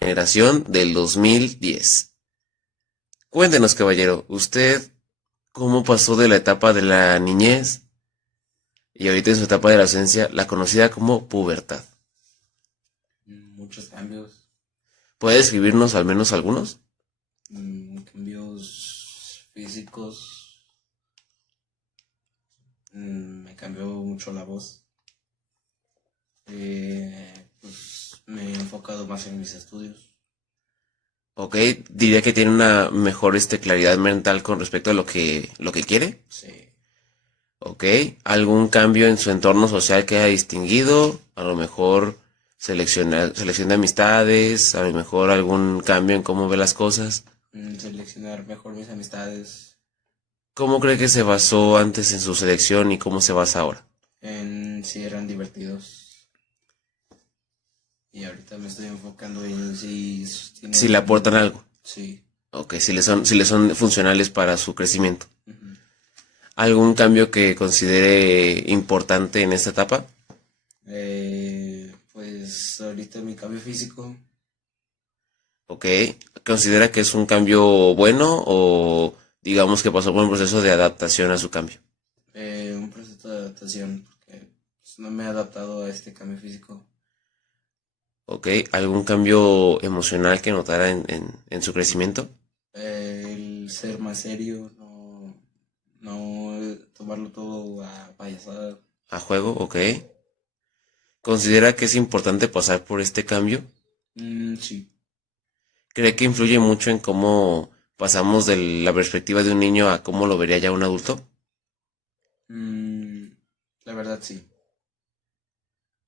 generación del 2010. Cuéntenos, caballero, ¿usted cómo pasó de la etapa de la niñez y ahorita en su etapa de la adolescencia, la conocida como pubertad? Muchos cambios, ¿Puede describirnos al menos algunos? cambios físicos. Me cambió mucho la voz. Pues me he enfocado más en mis estudios. Ok, diría que tiene una mejor claridad mental con respecto a lo que quiere. Sí. Ok, ¿algún cambio en su entorno social que haya distinguido? A lo mejor selección de amistades, a lo mejor algún cambio en cómo ve las cosas. Seleccionar mejor mis amistades. ¿Cómo cree que se basó antes en su selección y cómo se basa ahora? En si eran divertidos. Y ahorita me estoy enfocando en si Si le aportan tienen. algo. Sí. Ok, si le son funcionales para su crecimiento. Ujú. ¿Algún cambio que considere importante en esta etapa? Pues ahorita mi cambio físico. Ok, ¿considera que es un cambio bueno o digamos que pasó por un proceso de adaptación a su cambio? Un proceso de adaptación. Porque pues, no me he adaptado a este cambio físico. Ok, ¿algún cambio emocional que notara en su crecimiento? El ser más serio, no tomarlo todo a payasada. ¿A juego? Ok. ¿Considera que es importante pasar por este cambio? Sí. ¿Cree que influye mucho en cómo pasamos de la perspectiva de un niño a cómo lo vería ya un adulto? Mm, la verdad sí.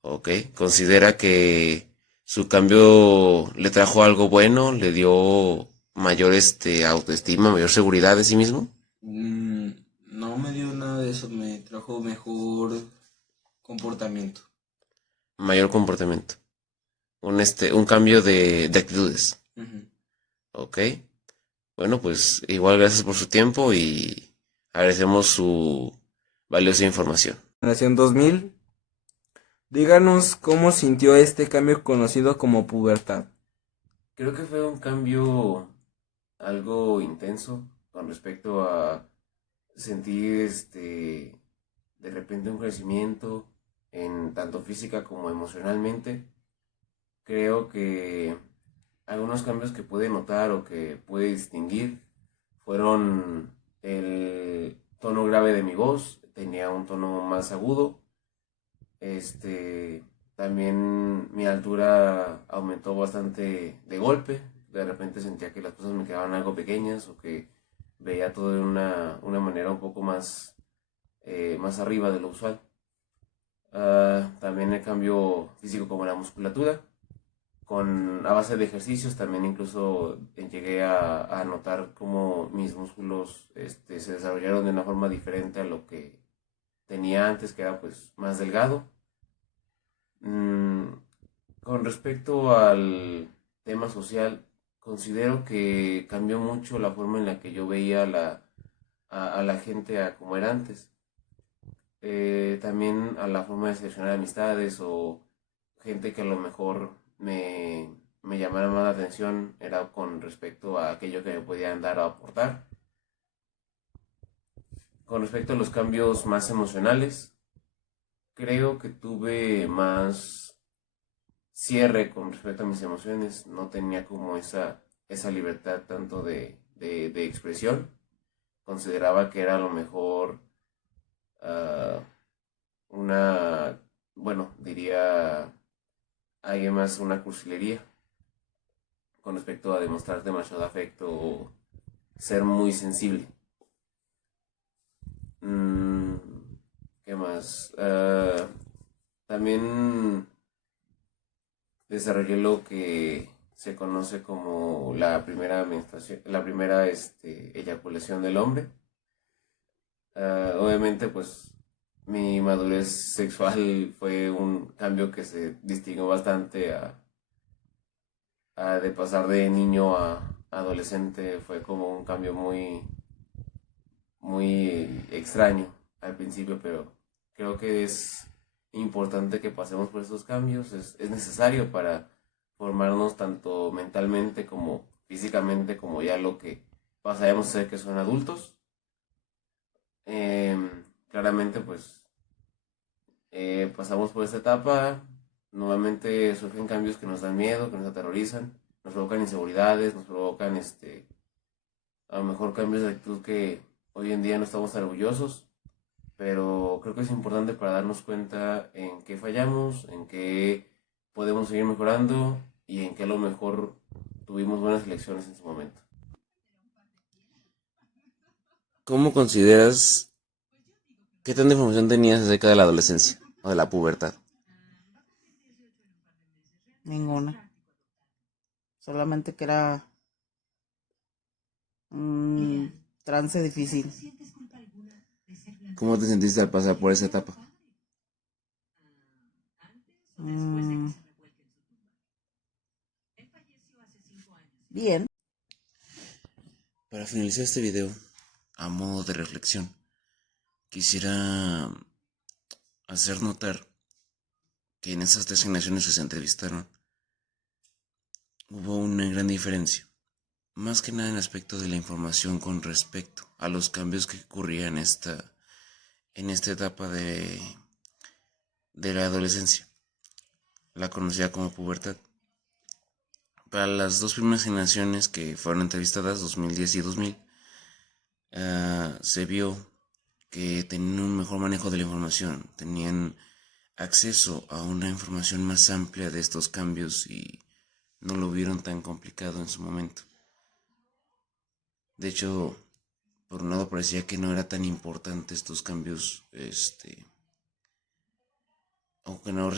Ok. ¿Considera que su cambio le trajo algo bueno? ¿Le dio mayor autoestima, mayor seguridad de sí mismo? Mm, no me dio nada de eso, me trajo mejor comportamiento. Mayor comportamiento. Un cambio de actitudes. Ujú. Ok. Bueno, pues igual gracias por su tiempo y agradecemos su valiosa información. Generación 2000, díganos cómo sintió este cambio conocido como pubertad. Creo que fue un cambio algo intenso con respecto a sentir de repente un crecimiento en tanto física como emocionalmente. Creo que algunos cambios que pude notar o que pude distinguir fueron el tono grave de mi voz, tenía un tono más agudo. También mi altura aumentó bastante de golpe. De repente sentía que las cosas me quedaban algo pequeñas o que veía todo de una manera un poco más arriba de lo usual. También el cambio físico como la musculatura. A base de ejercicios también incluso llegué a notar cómo mis músculos se desarrollaron de una forma diferente a lo que tenía antes, que era pues más delgado. Mm, con respecto al tema social, considero que cambió mucho la forma en la que yo veía a la gente a como era antes. También a la forma de seleccionar amistades o gente que a lo mejor me llamara más la atención era con respecto a aquello que me podían dar o aportar. Con respecto a los cambios más emocionales, creo que tuve más cierre con respecto a mis emociones, no tenía como esa libertad tanto de expresión. Consideraba que era a lo mejor ah, una, bueno, diría alguien más una cursilería con respecto a demostrar demasiado afecto o ser muy sensible. Mm, ¿Qué más? También desarrollé lo que se conoce como la primera menstruación, la primera eyaculación del hombre. Obviamente, pues mi madurez sexual fue un cambio que se distinguió bastante de pasar de niño a adolescente. Fue como un cambio muy extraño al principio, pero creo que es importante que pasemos por estos cambios. Es necesario para formarnos tanto mentalmente como físicamente, como ya lo que pasaremos a ser que son adultos. Claramente, pues pasamos por esta etapa, nuevamente surgen cambios que nos dan miedo, que nos aterrorizan, nos provocan inseguridades, nos provocan a lo mejor cambios de actitud que hoy en día no estamos tan orgullosos, pero creo que es importante para darnos cuenta en qué fallamos, en qué podemos seguir mejorando y en qué a lo mejor tuvimos buenas elecciones en su momento. ¿Cómo consideras qué tanta información tenías acerca de la adolescencia o de la pubertad? Ninguna. Solamente que era un trance difícil. ¿Cómo te sentiste al pasar por esa etapa? Bien. Para finalizar este video, a modo de reflexión, quisiera hacer notar que en esas 3 generaciones que se entrevistaron hubo una gran diferencia, más que nada en el aspecto de la información con respecto a los cambios que ocurrían en esta etapa de la adolescencia, la conocida como pubertad. Para las 2 primeras generaciones que fueron entrevistadas, 2010 y 2000, se vio que tenían un mejor manejo de la información, tenían acceso a una información más amplia de estos cambios y no lo vieron tan complicado en su momento. De hecho, por un lado parecía que no era tan importante estos cambios, aunque no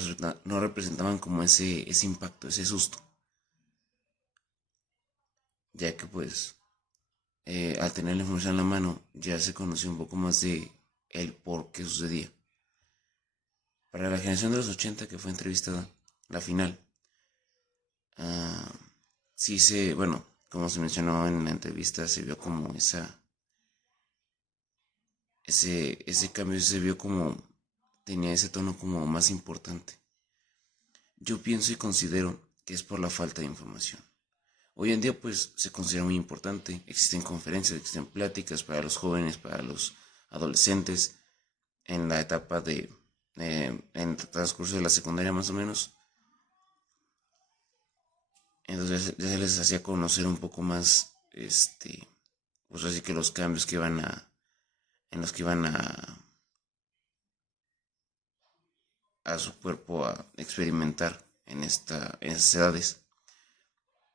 representaban como ese impacto, ese susto, ya que pues al tener la información en la mano ya se conoció un poco más de el por qué sucedía. Para la generación de los 80 que fue entrevistada, la final, bueno, como se mencionó en la entrevista, se vio como ese cambio se vio como tenía ese tono como más importante. Yo pienso y considero que es por la falta de información. Hoy en día pues se considera muy importante, existen conferencias, existen pláticas para los jóvenes, para los adolescentes en la etapa en el transcurso de la secundaria más o menos. Entonces ya se les hacía conocer un poco más, pues así que los cambios que en los que iban a su cuerpo a experimentar en esas edades.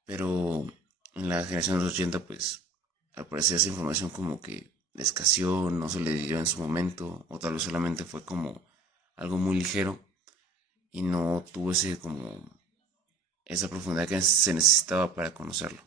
Pero en la generación de los 80 pues al parecer esa información como que escaseó, no se le dio en su momento, o tal vez solamente fue como algo muy ligero y no tuvo esa profundidad que se necesitaba para conocerlo.